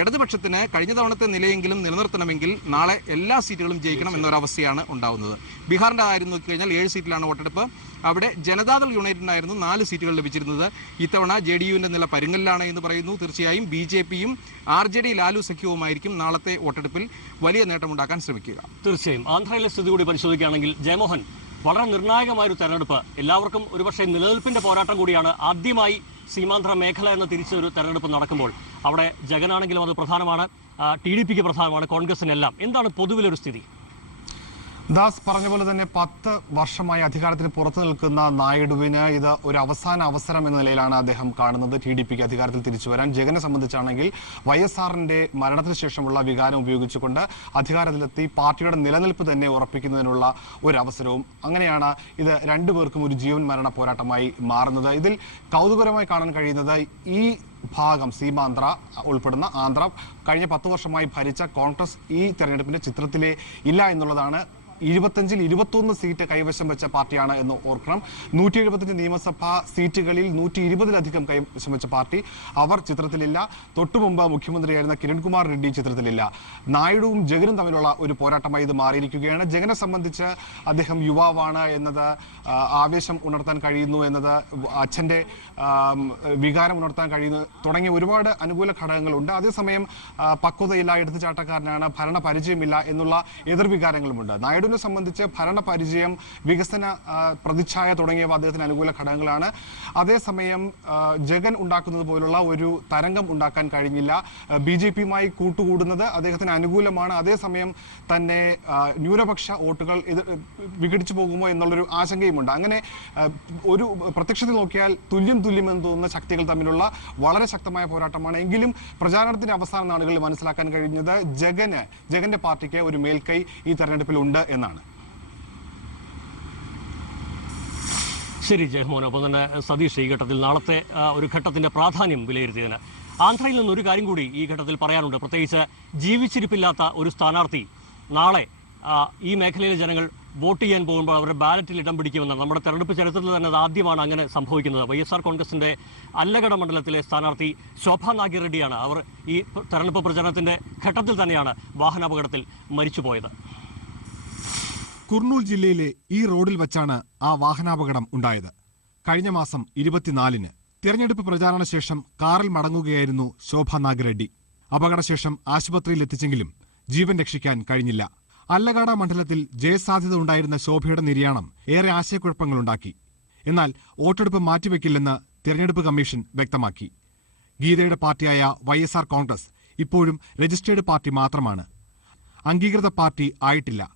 ഇടതുപക്ഷത്തിന് കഴിഞ്ഞ തവണത്തെ നിലയെങ്കിലും നിലനിർത്തണമെങ്കിൽ നാളെ എല്ലാ സീറ്റുകളും ജയിക്കണം എന്നൊരവസ്ഥയാണ് ഉണ്ടാവുന്നത്. ബീഹാറിന്റെ കാര്യം നോക്കിക്കഴിഞ്ഞാൽ ഏഴ് സീറ്റിലാണ് വോട്ടെടുപ്പ്. അവിടെ ജനതാദൾ യുണൈറ്റഡിനായിരുന്നു നാല് സീറ്റുകൾ ലഭിച്ചിരുന്നത്. ഇത്തവണ ജെ ഡി യുവിന്റെ നില പരുങ്ങലിലാണ് എന്ന് പറയുന്നു. തീർച്ചയായും ബി ജെ പിയും ആർ ജെ ഡി ലാലു സഖ്യവുമായിരിക്കും നാളത്തെ വോട്ടെടുപ്പിൽ വലിയ നേട്ടമുണ്ടാക്കാൻ ശ്രമിക്കുക. തീർച്ചയായും. ആന്ധ്രയിലെ സ്ഥിതി കൂടി പരിശോധിക്കുകയാണെങ്കിൽ ജയമോഹൻ വളരെ നിർണായകമായ ഒരു തെരഞ്ഞെടുപ്പ്. എല്ലാവർക്കും ഒരുപക്ഷെ നിലനിൽപ്പിന്റെ പോരാട്ടം കൂടിയാണ് ആദ്യമായി സീമാന്ധ്ര മേഖല എന്ന തിരിച്ചൊരു തെരഞ്ഞെടുപ്പ് നടക്കുമ്പോൾ. അവിടെ ജഗനാണെങ്കിലും അത് പ്രധാനമാണ്. ടി ഡി പിക്ക് പ്രധാനമാണ് കോൺഗ്രസിനെല്ലാം. എന്താണ് പൊതുവിലൊരു സ്ഥിതി? ദാസ് പറഞ്ഞ പോലെ തന്നെ പത്ത് വർഷമായി അധികാരത്തിന് പുറത്തു നിൽക്കുന്ന നായിഡുവിന് ഇത് ഒരു അവസാന അവസരം എന്ന നിലയിലാണ് അദ്ദേഹം കാണുന്നത്. ടി ഡി പിക്ക് അധികാരത്തിൽ തിരിച്ചു വരാൻ. ജഗനെ സംബന്ധിച്ചാണെങ്കിൽ വൈ എസ് ആറിന്റെ മരണത്തിന് ശേഷമുള്ള വികാരം ഉപയോഗിച്ചുകൊണ്ട് അധികാരത്തിലെത്തി പാർട്ടിയുടെ നിലനിൽപ്പ് തന്നെ ഉറപ്പിക്കുന്നതിനുള്ള ഒരു അവസരവും അങ്ങനെയാണ് ഇത് രണ്ടുപേർക്കും ഒരു ജീവൻ മരണ പോരാട്ടമായി മാറുന്നത്. ഇതിൽ കൗതുകരമായി കാണാൻ കഴിയുന്നത് ഈ ഭാഗം സീമാന്ധ്ര ഉൾപ്പെടുന്ന ആന്ധ്ര കഴിഞ്ഞ പത്ത് വർഷമായി ഭരിച്ച കോൺഗ്രസ് ഈ തെരഞ്ഞെടുപ്പിന്റെ ചിത്രത്തിലേ ഇല്ല എന്നുള്ളതാണ് ഇരുപത്തഞ്ചിൽ ഇരുപത്തൊന്ന് സീറ്റ് കൈവശം വെച്ച പാർട്ടിയാണ് എന്ന് ഓർക്കണം. നൂറ്റി എഴുപത്തഞ്ച് നിയമസഭാ സീറ്റുകളിൽ നൂറ്റി ഇരുപതിലധികം കൈവശം വെച്ച പാർട്ടി. അവർ ചിത്രത്തിലില്ല. തൊട്ടു തൊട്ടുമുമ്പ് മുഖ്യമന്ത്രിയായിരുന്ന കിരൺകുമാർ റെഡ്ഡി ചിത്രത്തിലില്ല. നായിഡുവും ജഗനും തമ്മിലുള്ള ഒരു പോരാട്ടമായി ഇത് മാറിയിരിക്കുകയാണ്. ജഗനെ സംബന്ധിച്ച് അദ്ദേഹം യുവാവാണ് എന്നത് ആവേശം ഉണർത്താൻ കഴിയുന്നു എന്നത് അച്ഛന്റെ വികാരം ഉണർത്താൻ കഴിയുന്നു തുടങ്ങിയ ഒരുപാട് അനുകൂല ഘടകങ്ങളുണ്ട്. അതേസമയം പക്വതയില്ല എടുത്തുചാട്ടക്കാരനാണ് ഭരണ പരിചയമില്ല എന്നുള്ള എതിർവികാരങ്ങളുമുണ്ട്. നായിഡുവിനെ സംബന്ധിച്ച് ഭരണ പരിചയം വികസന പ്രതിച്ഛായ തുടങ്ങിയവ അദ്ദേഹത്തിന് അനുകൂല ഘടകങ്ങളാണ്. അതേസമയം ജഗൻ ഉണ്ടാക്കുന്നത് പോലുള്ള ഒരു തരംഗം ഉണ്ടാക്കാൻ കഴിഞ്ഞില്ല. ബി ജെ പിയുമായി കൂട്ടുകൂടുന്നത് അദ്ദേഹത്തിന് അനുകൂലമാണ്. അതേസമയം തന്നെ ന്യൂനപക്ഷ വോട്ടുകൾ ഇത് വിഘടിച്ചു പോകുമോ എന്നുള്ളൊരു ആശങ്കയുമുണ്ട്. അങ്ങനെ ഒരു പ്രത്യക്ഷത്തിൽ നോക്കിയാൽ തുല്യം തുല്യം എന്ന് തോന്നുന്ന ശക്തികൾ തമ്മിലുള്ള വളരെ ശക്തമായ പോരാട്ടമാണ് എങ്കിലും പ്രചാരണത്തിന്റെ അവസാന നാളുകളിൽ മനസ്സിലാക്കാൻ കഴിഞ്ഞത് ജഗന് ജഗന്റെ പാർട്ടിക്ക് ഒരു മേൽക്കൈ ഈ തെരഞ്ഞെടുപ്പിൽ ഉണ്ട് എന്നാണ്. ശരി ജയമോഹൻ ഒപ്പം തന്നെ സതീഷ് ഈ ഘട്ടത്തിൽ നാളത്തെ ഒരു ഘട്ടത്തിന്റെ പ്രാധാന്യം വിലയിരുത്തിയതിന്. ആന്ധ്രയിൽ നിന്ന് ഒരു കാര്യം കൂടി ഈ ഘട്ടത്തിൽ പറയാനുണ്ട്. പ്രത്യേകിച്ച് ജീവിച്ചിരിപ്പില്ലാത്ത ഒരു സ്ഥാനാർത്ഥി നാളെ ഈ മേഖലയിലെ ജനങ്ങൾ വോട്ട് ചെയ്യാൻ പോകുമ്പോൾ അവരുടെ ബാലറ്റിൽ ഇടം പിടിക്കുമെന്ന്. നമ്മുടെ തെരഞ്ഞെടുപ്പ് ചരിത്രത്തിൽ തന്നെ അത് ആദ്യമാണ് അങ്ങനെ സംഭവിക്കുന്നത്. വൈ എസ് ആർ കോൺഗ്രസിന്റെ അല്ലഗഡ മണ്ഡലത്തിലെ സ്ഥാനാർത്ഥി ശോഭ നാഗി റെഡ്ഡിയാണ് അവർ ഈ തെരഞ്ഞെടുപ്പ് പ്രചരണത്തിന്റെ ഘട്ടത്തിൽ തന്നെയാണ് വാഹനാപകടത്തിൽ മരിച്ചുപോയത്. കുർണൂൽ ജില്ലയിലെ ഈ റോഡിൽ വച്ചാണ് ആ വാഹനാപകടം ഉണ്ടായത്. കഴിഞ്ഞ മാസം ഇരുപത്തിനാലിന് തിരഞ്ഞെടുപ്പ് പ്രചാരണ ശേഷം കാറിൽ മടങ്ങുകയായിരുന്നു ശോഭ നാഗറെഡ്ഡി. അപകടശേഷം ആശുപത്രിയിൽ എത്തിച്ചെങ്കിലും ജീവൻ രക്ഷിക്കാൻ കഴിഞ്ഞില്ല. അല്ലഗാഡ മണ്ഡലത്തിൽ ജയസാധ്യത ഉണ്ടായിരുന്ന ശോഭയുടെ നിര്യാണം ഏറെ ആശയക്കുഴപ്പങ്ങളുണ്ടാക്കി. എന്നാൽ വോട്ടെടുപ്പ് മാറ്റിവെക്കില്ലെന്ന് തിരഞ്ഞെടുപ്പ് കമ്മീഷൻ വ്യക്തമാക്കി. ഗീതയുടെ പാർട്ടിയായ വൈ കോൺഗ്രസ് ഇപ്പോഴും രജിസ്റ്റേർഡ് പാർട്ടി മാത്രമാണ്. അംഗീകൃത പാർട്ടി ആയിട്ടില്ല.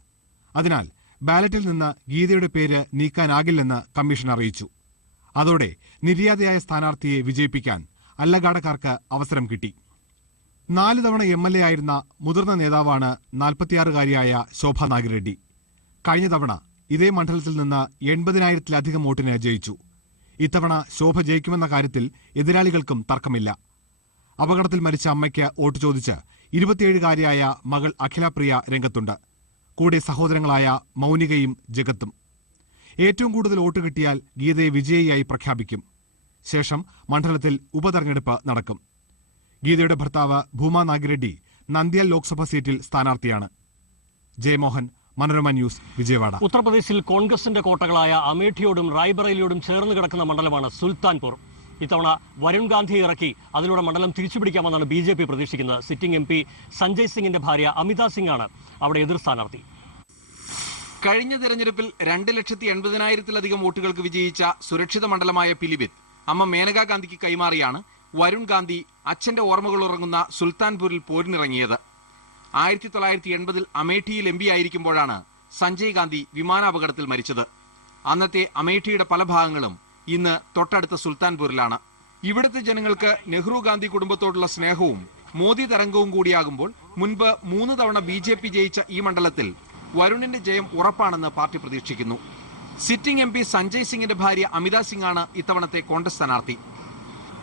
അതിനാൽ ബാലറ്റിൽ നിന്ന് ഗീതയുടെ പേര് നീക്കാനാകില്ലെന്ന് കമ്മീഷൻ അറിയിച്ചു. അതോടെ നിര്യാതയായ സ്ഥാനാർത്ഥിയെ വിജയിപ്പിക്കാൻ അല്ലഗാടക്കാർക്ക് അവസരം കിട്ടി. നാല് തവണ എം എൽ എ ആയിരുന്ന മുതിർന്ന നേതാവാണ് നാൽപ്പത്തിയാറുകാരിയായ ശോഭ നാഗിറെഡ്ഡി. കഴിഞ്ഞ തവണ ഇതേ മണ്ഡലത്തിൽ നിന്ന് എൺപതിനായിരത്തിലധികം വോട്ടിന് ജയിച്ചു. ഇത്തവണ ശോഭ ജയിക്കുമെന്ന കാര്യത്തിൽ എതിരാളികൾക്കും തർക്കമില്ല. അപകടത്തിൽ മരിച്ച അമ്മയ്ക്ക് വോട്ട് ചോദിച്ച് ഇരുപത്തിയേഴുകാരിയായ മകൾ അഖിലപ്രിയ രംഗത്തുണ്ട്. കൂടെ സഹോദരങ്ങളായ മൗനികയും ജഗത്തും. ഏറ്റവും കൂടുതൽ വോട്ട് കിട്ടിയാൽ ഗീതയെ വിജയിയായി പ്രഖ്യാപിക്കും. ശേഷം മണ്ഡലത്തിൽ ഉപതെരഞ്ഞെടുപ്പ് നടക്കും. ഗീതയുടെ ഭർത്താവ് ഭൂമ നാഗിരെഡ്ഡി നന്ദ്യാൽ ലോക്സഭാ സീറ്റിൽ സ്ഥാനാർത്ഥിയാണ്. ജയമോഹൻ മനോരമ ന്യൂസ് വിജയവാഡ. ഉത്തർപ്രദേശിൽ കോൺഗ്രസിന്റെ കോട്ടകളായ അമേഠിയോടും റായ്ബറേലിയോടും ചേർന്ന് കിടക്കുന്ന മണ്ഡലമാണ് സുൽത്താൻപൂർ. ഇത്തവണ വരുൺ ഗാന്ധി ഇറക്കി അതിലൂടെ മണ്ഡലം തിരിച്ചുപിടിക്കാമെന്നാണ് ബി ജെ പി പ്രതീക്ഷിക്കുന്നത്. സിറ്റിംഗ് എം പി സഞ്ജയ് സിംഗിന്റെ ഭാര്യ അമിത സിംഗ് ആണ് അവിടെ എതിർ സ്ഥാനാർത്ഥി. കഴിഞ്ഞ തെരഞ്ഞെടുപ്പിൽ രണ്ട് ലക്ഷത്തി എൺപതിനായിരത്തിലധികം വോട്ടുകൾക്ക് വിജയിച്ച സുരക്ഷിത മണ്ഡലമായ പിലിബിത്ത് അമ്മ മേനകാ ഗാന്ധിക്ക് കൈമാറിയാണ് വരുൺ ഗാന്ധി അച്ഛന്റെ ഓർമ്മകൾ ഉറങ്ങുന്ന സുൽത്താൻപൂരിൽ പോരിനിറങ്ങിയത്. ആയിരത്തി തൊള്ളായിരത്തി എൺപതിൽ അമേഠിയിൽ എം പി ആയിരിക്കുമ്പോഴാണ് സഞ്ജയ് ഗാന്ധി വിമാനാപകടത്തിൽ മരിച്ചത്. അന്നത്തെ അമേഠിയുടെ പല ഭാഗങ്ങളും ഇന്ന് തൊട്ടടുത്ത സുൽത്താൻപൂരിലാണ്. ഇവിടുത്തെ ജനങ്ങൾക്ക് നെഹ്റു ഗാന്ധി കുടുംബത്തോടുള്ള സ്നേഹവും മോദി തരംഗവും കൂടിയാകുമ്പോൾ മുൻപ് മൂന്ന് തവണ ബി ജെ പി ജയിച്ച ഈ മണ്ഡലത്തിൽ വരുണിന്റെ ജയം ഉറപ്പാണെന്ന് പാർട്ടി പ്രതീക്ഷിക്കുന്നു. സിറ്റിംഗ് എം പി സഞ്ജയ് സിംഗിന്റെ ഭാര്യ അമിത സിംഗ് ആണ് ഇത്തവണത്തെ കോൺഗ്രസ് സ്ഥാനാർത്ഥി.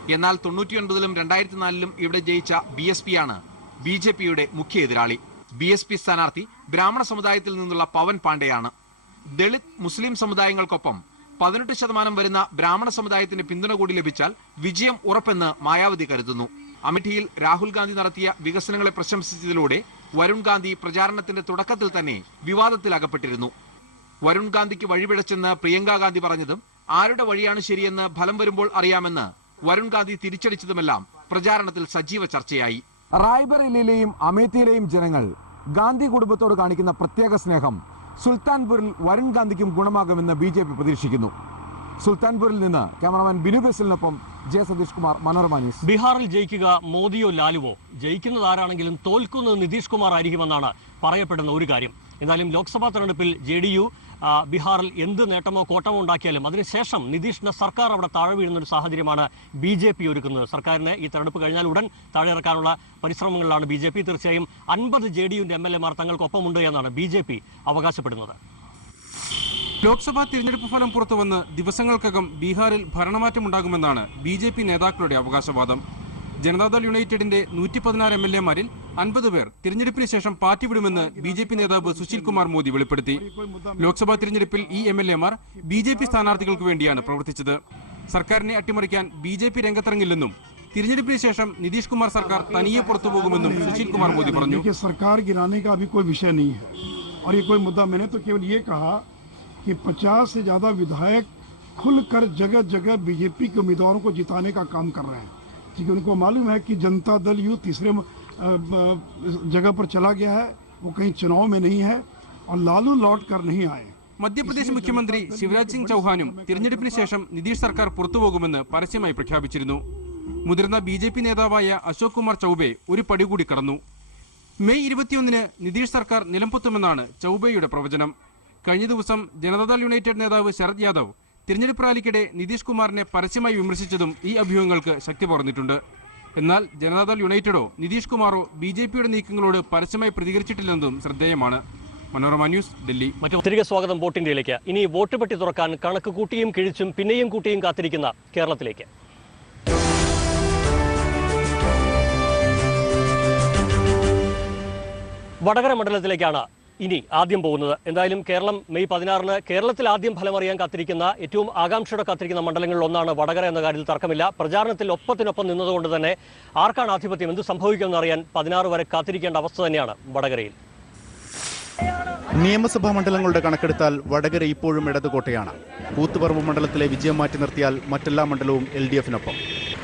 എന്നാൽ തൊണ്ണൂറ്റിയൊൻപതിലും രണ്ടായിരത്തി നാലിലും ഇവിടെ ജയിച്ച ബി എസ് പി ആണ് ബി ജെ പിയുടെ മുഖ്യ എതിരാളി. ബി എസ് പി സ്ഥാനാർത്ഥി ബ്രാഹ്മണ സമുദായത്തിൽ നിന്നുള്ള പവൻ പാണ്ഡെയാണ്. ദളിത് മുസ്ലിം സമുദായങ്ങൾക്കൊപ്പം പതിനെട്ട് ശതമാനം വരുന്ന ബ്രാഹ്മണ സമുദായത്തിന് പിന്തുണ കൂടി ലഭിച്ചാൽ വിജയം ഉറപ്പെന്ന് മായാവതി കരുതുന്നു. അമിഠിയിൽ രാഹുൽ ഗാന്ധി നടത്തിയ വികസനങ്ങളെ പ്രശംസിച്ചതിലൂടെ വരുൺ ഗാന്ധി പ്രചാരണത്തിന്റെ തുടക്കത്തിൽ തന്നെ വിവാദത്തിലകപ്പെട്ടിരുന്നു. വരുൺ ഗാന്ധിക്ക് വഴിപിഴച്ചെന്ന് പ്രിയങ്ക ഗാന്ധി പറഞ്ഞതും ആരുടെ വഴിയാണ് ശരിയെന്ന് ഫലം വരുമ്പോൾ അറിയാമെന്ന് വരുൺ ഗാന്ധി തിരിച്ചടിച്ചതുമെല്ലാം പ്രചാരണത്തിൽ സജീവ ചർച്ചയായി. റായ്ബറേലിയിലെയും അമേത്തിയിലെയും ജനങ്ങൾ ഗാന്ധി കുടുംബത്തോട് കാണിക്കുന്ന പ്രത്യേക സ്നേഹം സുൽത്താൻപൂരിൽ വരുൺ ഗാന്ധിക്കും ഗുണമാകുമെന്ന് ബി ജെ പി പ്രതീക്ഷിക്കുന്നു. സുൽത്താൻപൂരിൽ നിന്ന് ക്യാമറമാൻ ബിനു ബേസിലിനൊപ്പം ജെ സതീഷ് കുമാർ മനോരമ ന്യൂസ്. ബീഹാറിൽ ജയിക്കുക മോദിയോ ലാലുവോ? ജയിക്കുന്നത് ആരാണെങ്കിലും തോൽക്കുന്നത് നിതീഷ് കുമാർ ആയിരിക്കുമെന്നാണ് പറയപ്പെടുന്ന ഒരു കാര്യം. എന്നാലും ലോക്സഭാ തെരഞ്ഞെടുപ്പിൽ ജെ ബീഹാറിൽ എന്ത് നേട്ടമോ കോട്ടമോ ഉണ്ടാക്കിയാലും അതിനുശേഷം നിതീഷിന്റെ സർക്കാർ അവിടെ താഴെ വീഴുന്ന ഒരു സാഹചര്യമാണ് ബി ജെ പി ഒരുക്കുന്നത്. സർക്കാരിനെ ഈ തെരഞ്ഞെടുപ്പ് കഴിഞ്ഞാൽ ഉടൻ താഴെ ഇറക്കാനുള്ള പരിശ്രമങ്ങളിലാണ് ബി ജെ പി. തീർച്ചയായും അൻപത് ജെ ഡി യുവിന്റെ എം എൽ എമാർ തങ്ങൾക്കൊപ്പമുണ്ട് എന്നാണ് ബി ജെ പി അവകാശപ്പെടുന്നത്. ലോക്സഭാ തിരഞ്ഞെടുപ്പ് ഫലം പുറത്തുവന്ന് ദിവസങ്ങൾക്കകം ബീഹാറിൽ ഭരണമാറ്റമുണ്ടാകുമെന്നാണ് ബി ജെ പി നേതാക്കളുടെ അവകാശവാദം. ജനതാദൾ യുണൈറ്റഡിന്റെ നൂറ്റി പതിനാറ് എം എൽ എമാരിൽ അൻപത് പേർ തിരഞ്ഞെടുപ്പിന് ശേഷം പാർട്ടി വിടുമെന്ന് ബി ജെ പി നേതാവ് സുശീൽ കുമാർ മോദി വെളിപ്പെടുത്തി ലോക്സഭാ തിരഞ്ഞെടുപ്പിൽ ഈ എം എൽ എമാർ ബി ജെ പി സ്ഥാനാർത്ഥികൾക്ക് വേണ്ടിയാണ് പ്രവർത്തിച്ചത് സർക്കാരിനെ അട്ടിമറിക്കാൻ ബി ജെ പി രംഗത്തിറങ്ങില്ലെന്നും തിരഞ്ഞെടുപ്പിന് ശേഷം നിതീഷ് കുമാർ സർക്കാർ തനിയെ പുറത്തുപോകുമെന്നും സുശീൽ കുമാർ മോദി പറഞ്ഞു देखिए सरकार गिराने का अभी कोई विषय नहीं है और ये कोई मुद्दा मैंने तो केवल ये कहा कि 50 से ज़्यादा विधायक खुलकर जगह जगह बीजेपी के उम्मीदवारों को जिताने का काम कर रहे हैं क्योंकि उनको मालूम है कि जनता दल यू तीसरे अ, अ, जगह पर चला गया है वो कहीं चुनाव में नहीं है और लालू लौट कर नहीं आए മധ്യപ്രദേശ് മുഖ്യമന്ത്രി ശിവരാജ് സിംഗ് ചൌഹാനും തിരഞ്ഞെടുപ്പിന് ശേഷം നിതീഷ് സർക്കാർ പുറത്തുപോകുമെന്ന് പരസ്യമായി പ്രഖ്യാപിച്ചിരുന്നു മുതിർന്ന ബി ജെ പി നേതാവായ അശോക് കുമാർ ചൌബെ ഒരു പടി കൂടി കടന്നു മെയ് ഇരുപത്തിയൊന്നിന് നിതീഷ് സർക്കാർ നിലംപൊത്തുമെന്നാണ് ചൌബെയുടെ പ്രവചനം കഴിഞ്ഞ ദിവസം ജനതാദൾ യുണൈറ്റഡ് നേതാവ് ശരത് യാദവ് തിരഞ്ഞെടുപ്പ് റാലിക്കിടെ നിതീഷ് കുമാറിനെ പരസ്യമായി വിമർശിച്ചതും ഈ അഭ്യൂഹങ്ങൾക്ക് ശക്തി പകർന്നിട്ടുണ്ട്. എന്നാൽ ജനതാദൾ യുണൈറ്റഡോ നിതീഷ് കുമാറോ ബി ജെ പിയുടെ നീക്കങ്ങളോട് പരസ്യമായി പ്രതികരിച്ചിട്ടില്ലെന്നതും ശ്രദ്ധേയമാണ്. മനോരമ ന്യൂസ് ഡൽഹി. മറ്റു തിരികെ സ്വാഗതം വോട്ട് ഇന്ത്യയിലേക്ക്. ഇനി വോട്ട് പെട്ടി തുറക്കാൻ കണക്ക് കൂട്ടിയും കിഴിച്ചും പിന്നെയും കൂട്ടിയും കാത്തിരിക്കുന്ന കേരളത്തിലേക്ക്. വടകര മണ്ഡലത്തിലേക്കാണ് ഇനി ആദ്യം പോകുന്നത്. എന്തായാലും കേരളം മെയ് പതിനാറിന് കേരളത്തിൽ ആദ്യം ഫലമറിയാൻ കാത്തിരിക്കുന്ന ഏറ്റവും ആകാംക്ഷയോടെ കാത്തിരിക്കുന്ന മണ്ഡലങ്ങളിൽ ഒന്നാണ് വടകര എന്ന കാര്യത്തിൽ തർക്കമില്ല. പ്രചാരണത്തിൽ ഒപ്പത്തിനൊപ്പം നിന്നതുകൊണ്ട് തന്നെ ആർക്കാണ് ആധിപത്യം? എന്ത് സംഭവിക്കുമെന്ന് അറിയാൻ പതിനാറ് വരെ കാത്തിരിക്കേണ്ട അവസ്ഥ തന്നെയാണ് വടകരയിൽ. നിയമസഭാ മണ്ഡലങ്ങളുടെ കണക്കെടുത്താൽ വടകര ഇപ്പോഴും ഇടതുകോട്ടയാണ്. കൂത്തുപറമ്പ് മണ്ഡലത്തിലെ വിജയം മാറ്റി നിർത്തിയാൽ മറ്റെല്ലാ മണ്ഡലവും എൽ ഡി എഫിനൊപ്പം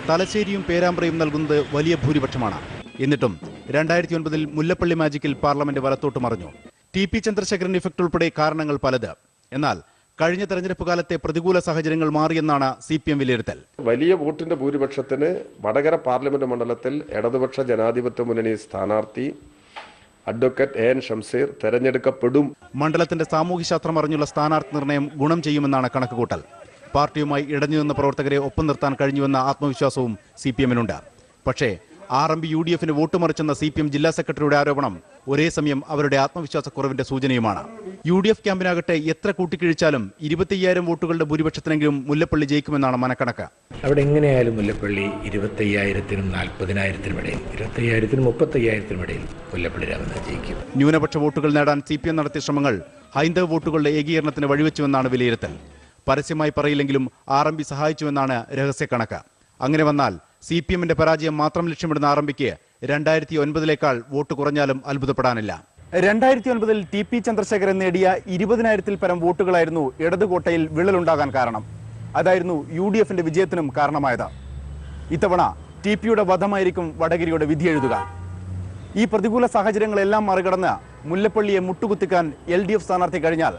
തലശ്ശേരിയും പേരാമ്പ്രയും നൽകുന്നത് വലിയ ഭൂരിപക്ഷമാണ്. എന്നിട്ടും രണ്ടായിരത്തി ഒൻപതിൽ മുല്ലപ്പള്ളി മാജിക്കിൽ പാർലമെന്റ് വലത്തോട്ട് മറിഞ്ഞു. ടി പി ചന്ദ്രശേഖരൻ ഇഫക്ട് ഉൾപ്പെടെ കാരണങ്ങൾ പലത്. എന്നാൽ കഴിഞ്ഞ തെരഞ്ഞെടുപ്പ് കാലത്തെ പ്രതികൂല സാഹചര്യങ്ങൾ മാറിയെന്നാണ് സി പി എം വിലയിരുത്തൽ. വലിയ വോട്ടിന്റെ ഭൂരിപക്ഷത്തിന് വടകര പാർലമെന്റ് മണ്ഡലത്തിൽ ഇടതുപക്ഷ ജനാധിപത്യ മുന്നണി സ്ഥാനാർത്ഥി അഡ്വക്കേറ്റ് എ എൻ ഷംസീർ തെരഞ്ഞെടുക്കപ്പെടും. മണ്ഡലത്തിന്റെ സാമൂഹ്യശാസ്ത്രം അറിഞ്ഞുള്ള സ്ഥാനാർത്ഥി നിർണയം ഗുണം ചെയ്യുമെന്നാണ് കണക്കുകൂട്ടൽ. പാർട്ടിയുമായി ഇടഞ്ഞു നിന്ന പ്രവർത്തകരെ ഒപ്പം നിർത്താൻ കഴിഞ്ഞുവെന്ന ആത്മവിശ്വാസവും സി പി എമ്മിനുണ്ട്. പക്ഷേ R M P U D എഫിന് വോട്ട് മറിച്ചെന്ന സി പി എം ജില്ലാ സെക്രട്ടറിയുടെ ആരോപണം ഒരേ സമയം അവരുടെ ആത്മവിശ്വാസക്കുറവിന്റെ സൂചനയുമാണ്. യു ഡി എഫ് ക്യാമ്പിനാകട്ടെ എത്ര കൂട്ടിക്കിഴിച്ചാലും ഇരുപത്തയ്യായിരം വോട്ടുകളുടെ ഭൂരിപക്ഷത്തിനെങ്കിലും മുല്ലപ്പള്ളി ജയിക്കുമെന്നാണ് മനക്കണക്ക്. അവിടെ എങ്ങനെയായാലും മുല്ലപ്പള്ളി ഇരുപത്തയ്യായിരത്തിനും നാൽപ്പതിനായിരത്തിനും ഇടയിൽ ഇരുപത്തയ്യായിരത്തിനും മുപ്പത്തയ്യായിരത്തിനും ഇടയിൽ മുല്ലപ്പള്ളി രാമനാഥ് ജയിക്കും. ന്യൂനപക്ഷ വോട്ടുകൾ നേടാൻ സി പി എം നടത്തിയ ശ്രമങ്ങൾ ഹൈന്ദവ വോട്ടുകളുടെ ഏകീകരണത്തിന് വഴിവെച്ചുവെന്നാണ് വിലയിരുത്തൽ. പരസ്യമായി പറയില്ലെങ്കിലും ആർ എം പി സഹായിച്ചുവെന്നാണ് രഹസ്യക്കണക്ക് അങ്ങനെ വന്നാൽ സി പി എമ്മിന്റെ പരാജയം മാത്രം ലക്ഷ്യമിടുന്ന ആരംഭിക്ക് രണ്ടായിരത്തി ഒൻപതിലേക്കാൾ വോട്ട് കുറഞ്ഞാലും അത്ഭുതപ്പെടാനില്ല. രണ്ടായിരത്തി ഒൻപതിൽ ടി പി ചന്ദ്രശേഖരൻ നേടിയ ഇരുപതിനായിരത്തിൽ പരം വോട്ടുകളായിരുന്നു ഇടതുകോട്ടയിൽ വിള്ളലുണ്ടാകാൻ കാരണം. അതായിരുന്നു യു ഡി എഫിന്റെ വിജയത്തിനും കാരണമായത്. ഇത്തവണ ടി പിയുടെ വധമായിരിക്കും വിധി എഴുതുക. ഈ പ്രതികൂല സാഹചര്യങ്ങളെല്ലാം മറികടന്ന് മുല്ലപ്പള്ളിയെ മുട്ടുകുത്തിക്കാൻ എൽ ഡി എഫ് സ്ഥാനാർത്ഥി കഴിഞ്ഞാൽ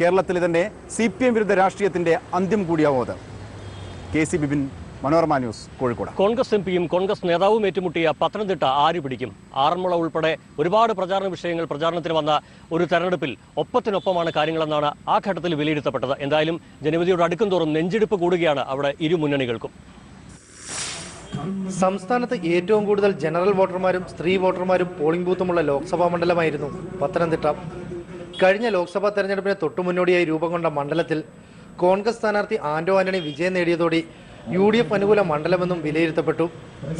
കേരളത്തിലെ തന്നെ സി പി എം വിരുദ്ധ രാഷ്ട്രീയത്തിന്റെ അന്ത്യം കൂടിയാവും അത്. K C Bipin Manorama news Kozhikode. Congress M പിയും കോൺഗ്രസ് നേതാവും ഏറ്റുമുട്ടിയ പത്തനംതിട്ട ആര് പിടിക്കും? ആറന്മുള ഉൾപ്പെടെ ഒരുപാട് പ്രചാരണ വിഷയങ്ങൾ പ്രചാരണത്തിന് വന്ന ഒരു തെരഞ്ഞെടുപ്പിൽ ഒപ്പത്തിനൊപ്പമാണ് കാര്യങ്ങളെന്നാണ് ആ ഘട്ടത്തിൽ വിലയിരുത്തപ്പെട്ടത്. എന്തായാലും ജനവിധിയോട് അടുക്കും തോറും നെഞ്ചെടുപ്പ് കൂടുകയാണ് അവിടെ ഇരു മുന്നണികൾക്കും. സംസ്ഥാനത്ത് ഏറ്റവും കൂടുതൽ ജനറൽ വോട്ടർമാരും സ്ത്രീ വോട്ടർമാരും പോളിംഗ് ബൂത്തുമുള്ള ലോക്സഭാ മണ്ഡലമായിരുന്നു പത്തനംതിട്ട. കഴിഞ്ഞ ലോക്സഭാ തെരഞ്ഞെടുപ്പിന് തൊട്ടു മുന്നോടിയായി രൂപം കൊണ്ട മണ്ഡലത്തിൽ കോൺഗ്രസ് സ്ഥാനാർത്ഥി ആന്റോ ആന്റണി വിജയം നേടിയതോടെ യു ഡി എഫ് അനുകൂല മണ്ഡലമെന്നും വിലയിരുത്തപ്പെട്ടു.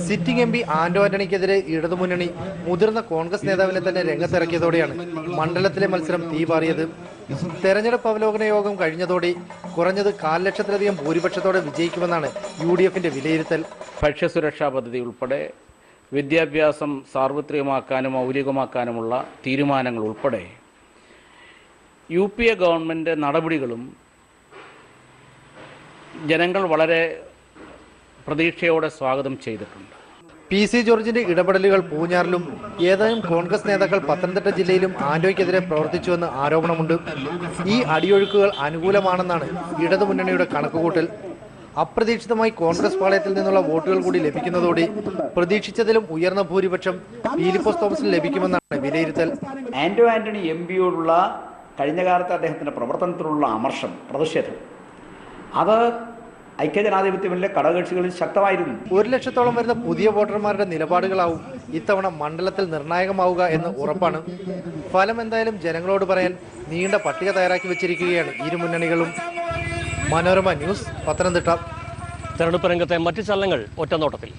സിറ്റിംഗ് എം പി ആന്റോ ആന്റണിക്കെതിരെ ഇടതുമുന്നണി മുതിർന്ന കോൺഗ്രസ് നേതാവിനെ തന്നെ രംഗത്തിറക്കിയതോടെയാണ് മണ്ഡലത്തിലെ മത്സരം തീപാറിയത്. തെരഞ്ഞെടുപ്പ് അവലോകന യോഗം കഴിഞ്ഞതോടെ കുറഞ്ഞത് കാൽ ലക്ഷത്തിലധികം ഭൂരിപക്ഷത്തോടെ വിജയിക്കുമെന്നാണ് യു ഡി എഫിന്റെ വിലയിരുത്തൽ. ഭക്ഷ്യസുരക്ഷാ പദ്ധതി ഉൾപ്പെടെ വിദ്യാഭ്യാസം സാർവത്രികമാക്കാനും മൗലികമാക്കാനുമുള്ള തീരുമാനങ്ങൾ ഉൾപ്പെടെ യു പി എ ഗവൺമെന്റ് നടപടികളും ജനങ്ങൾ വളരെ പ്രതീക്ഷയോടെ സ്വാഗതം ചെയ്തിട്ടുണ്ട്. പി സി ജോർജിന്റെ ഇടപെടലുകൾ പൂഞ്ഞാറിലും ഏതാനും കോൺഗ്രസ് നേതാക്കൾ പത്തനംതിട്ട ജില്ലയിലും ആന്റോയ്ക്കെതിരെ പ്രവർത്തിച്ചുവെന്ന് ആരോപണമുണ്ട്. ഈ അടിയൊഴുക്കുകൾ അനുകൂലമാണെന്നാണ് ഇടതുമുന്നണിയുടെ കണക്കുകൂട്ടൽ. അപ്രതീക്ഷിതമായി കോൺഗ്രസ് പാളയത്തിൽ നിന്നുള്ള വോട്ടുകൾ കൂടി ലഭിക്കുന്നതോടെ പ്രതീക്ഷിച്ചതിലും ഉയർന്ന ഭൂരിപക്ഷം ഫിലിപ്പോസ് തോമസിന് ലഭിക്കുമെന്നാണ് വിലയിരുത്തൽ. ആന്റോ ആന്റണി എം പിയോടുള്ള കഴിഞ്ഞ കാലത്ത് അദ്ദേഹത്തിന്റെ പ്രവർത്തനത്തിലുള്ള അമർഷം പ്രതിഷേധം. അത് ഐക്യജനാധിപത്യമിലെ ഘടകകക്ഷികളിൽ ശക്തമായിരുന്നു. ഒരു ലക്ഷത്തോളം വരുന്ന പുതിയ വോട്ടർമാരുടെ നിലപാടുകളാവും ഇത്തവണ മണ്ഡലത്തിൽ നിർണായകമാവുക എന്ന് ഉറപ്പാണ്. ഫലം എന്തായാലും ജനങ്ങളോട് പറയാൻ നീണ്ട പട്ടിക തയ്യാറാക്കി വെച്ചിരിക്കുകയാണ് ഇരു മുന്നണികളും. മനോരമ ന്യൂസ് പത്തനംതിട്ട. തെരഞ്ഞെടുപ്പ് രംഗത്തെ മറ്റ് ചലനങ്ങൾ ഒറ്റനോട്ടത്തിൽ.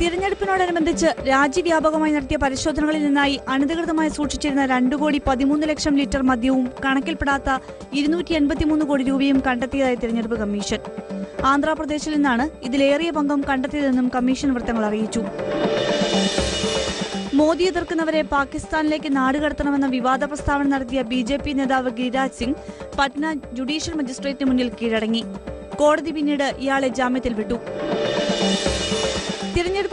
തിരഞ്ഞെടുപ്പിനോടനുബന്ധിച്ച് രാജ്യവ്യാപകമായി നടത്തിയ പരിശോധനകളിൽ നിന്നായി അനധികൃതമായി സൂക്ഷിച്ചിരുന്ന രണ്ടു കോടി പതിമൂന്ന് ലക്ഷം ലിറ്റർ മദ്യവും കണക്കിൽപ്പെടാത്ത ഇരുന്നൂറ്റി എൺപത്തിമൂന്ന് കോടി രൂപയും കണ്ടെത്തിയതായി തിരഞ്ഞെടുപ്പ് കമ്മീഷൻ. ആന്ധ്രാപ്രദേശിൽ നിന്നാണ് ഇതിലേറിയ പങ്കും കണ്ടെത്തിയതെന്നും കമ്മീഷൻ വൃത്തങ്ങൾ അറിയിച്ചു. മോദി എതിർക്കുന്നവരെ പാകിസ്ഥാനിലേക്ക് നാടുകടത്തണമെന്ന വിവാദ പ്രസ്താവന നടത്തിയ ബി ജെ പി നേതാവ് ഗിരിരാജ് സിംഗ് പട്ന ജുഡീഷ്യൽ മജിസ്ട്രേറ്റിന് മുന്നിൽ കീഴടങ്ങി. കോടതി പിന്നീട് ഇയാളെ ജാമ്യത്തിൽ വിട്ടു.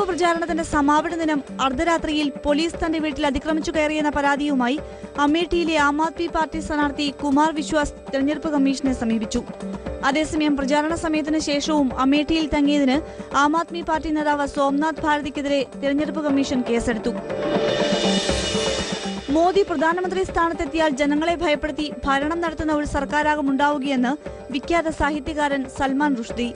പ്രചാരണത്തിന്റെ സമാപന ദിനം അർദ്ധരാത്രിയിൽ പോലീസ് തന്റെ വീട്ടിൽ അതിക്രമിച്ചു കയറിയെന്ന പരാതിയുമായി അമേഠിയിലെ ആം ആദ്മി പാർട്ടി സ്ഥാനാർത്ഥി കുമാർ വിശ്വാസ് തെരഞ്ഞെടുപ്പ് കമ്മീഷനെ സമീപിച്ചു. അതേസമയം പ്രചാരണ സമയത്തിന് ശേഷവും അമേഠിയിൽ തങ്ങിയതിന് ആം ആദ്മി പാർട്ടി നേതാവ് സോംനാഥ് ഭാരതിക്കെതിരെ തെരഞ്ഞെടുപ്പ് കമ്മീഷൻ കേസെടുത്തു. മോദി പ്രധാനമന്ത്രി സ്ഥാനത്തെത്തിയാൽ ജനങ്ങളെ ഭയപ്പെടുത്തി ഭരണം നടത്തുന്ന ഒരു സർക്കാരാകും ഉണ്ടാവുകയെന്ന് വിഖ്യാത സാഹിത്യകാരൻ Salman Rushdie.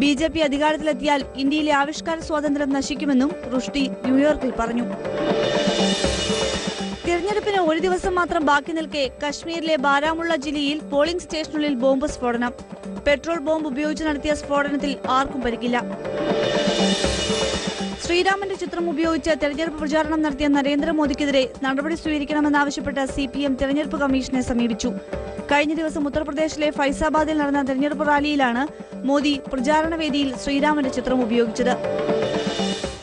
B J P അധികാരത്തിലെത്തിയാൽ ഇന്ത്യയിലെ ആവിഷ്കാര സ്വാതന്ത്ര്യം നശിക്കുമെന്നും റുഷ്ടി ന്യൂയോർക്കിൽ പറഞ്ഞു. തിരഞ്ഞെടുപ്പിന് ഒരു ദിവസം മാത്രം ബാക്കി നിൽക്കെ കശ്മീരിലെ ബാരാമുള്ള ജില്ലയിൽ പോളിംഗ് സ്റ്റേഷനുള്ളിൽ ബോംബ് സ്ഫോടനം. പെട്രോൾ ബോംബ് ഉപയോഗിച്ച് നടത്തിയ സ്ഫോടനത്തിൽ ആർക്കും പരിക്കില്ല. ശ്രീരാമന്റെ ചിത്രം ഉപയോഗിച്ച് തെരഞ്ഞെടുപ്പ് പ്രചാരണം നടത്തിയ നരേന്ദ്രമോദിക്കെതിരെ നടപടി സ്വീകരിക്കണമെന്നാവശ്യപ്പെട്ട് സി പി എം തെരഞ്ഞെടുപ്പ് കമ്മീഷനെ സമീപിച്ചു. കഴിഞ്ഞ ദിവസം ഉത്തർപ്രദേശിലെ ഫൈസാബാദിൽ നടന്ന തെരഞ്ഞെടുപ്പ് റാലിയിലാണ് മോദി പ്രചാരണ വേദിയിൽ ശ്രീരാമന്റെ ചിത്രം ഉപയോഗിച്ചത്.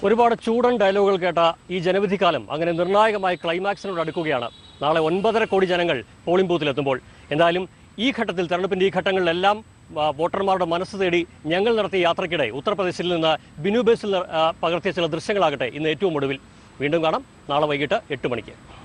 ഒരുപാട് ചൂടൻ ഡയലോഗുകൾ കേട്ട ഈ ജനവിധിക്കാലം അങ്ങനെ നിർണായകമായ ക്ലൈമാക്സിനോട് അടുക്കുകയാണ്. നാളെ ഒൻപതര കോടി ജനങ്ങൾ പോളിംഗ് ബൂത്തിലെത്തുമ്പോൾ. എന്തായാലും ഈ ഘട്ടത്തിൽ തെരഞ്ഞെടുപ്പിന്റെ ഈ ഘട്ടങ്ങളിലെല്ലാം വോട്ടർമാരുടെ മനസ്സ് തേടി ഞങ്ങൾ നടത്തിയ യാത്രയ്ക്കിടെ ഉത്തർപ്രദേശിൽ നിന്ന് ബിനു ബേസിൽ ആ, പകർത്തിയ ചില ദൃശ്യങ്ങളാകട്ടെ ഇന്ന് ഏറ്റവും ഒടുവിൽ. വീണ്ടും കാണാം. നാളെ വൈകിട്ട് എട്ട് മണിക്ക്.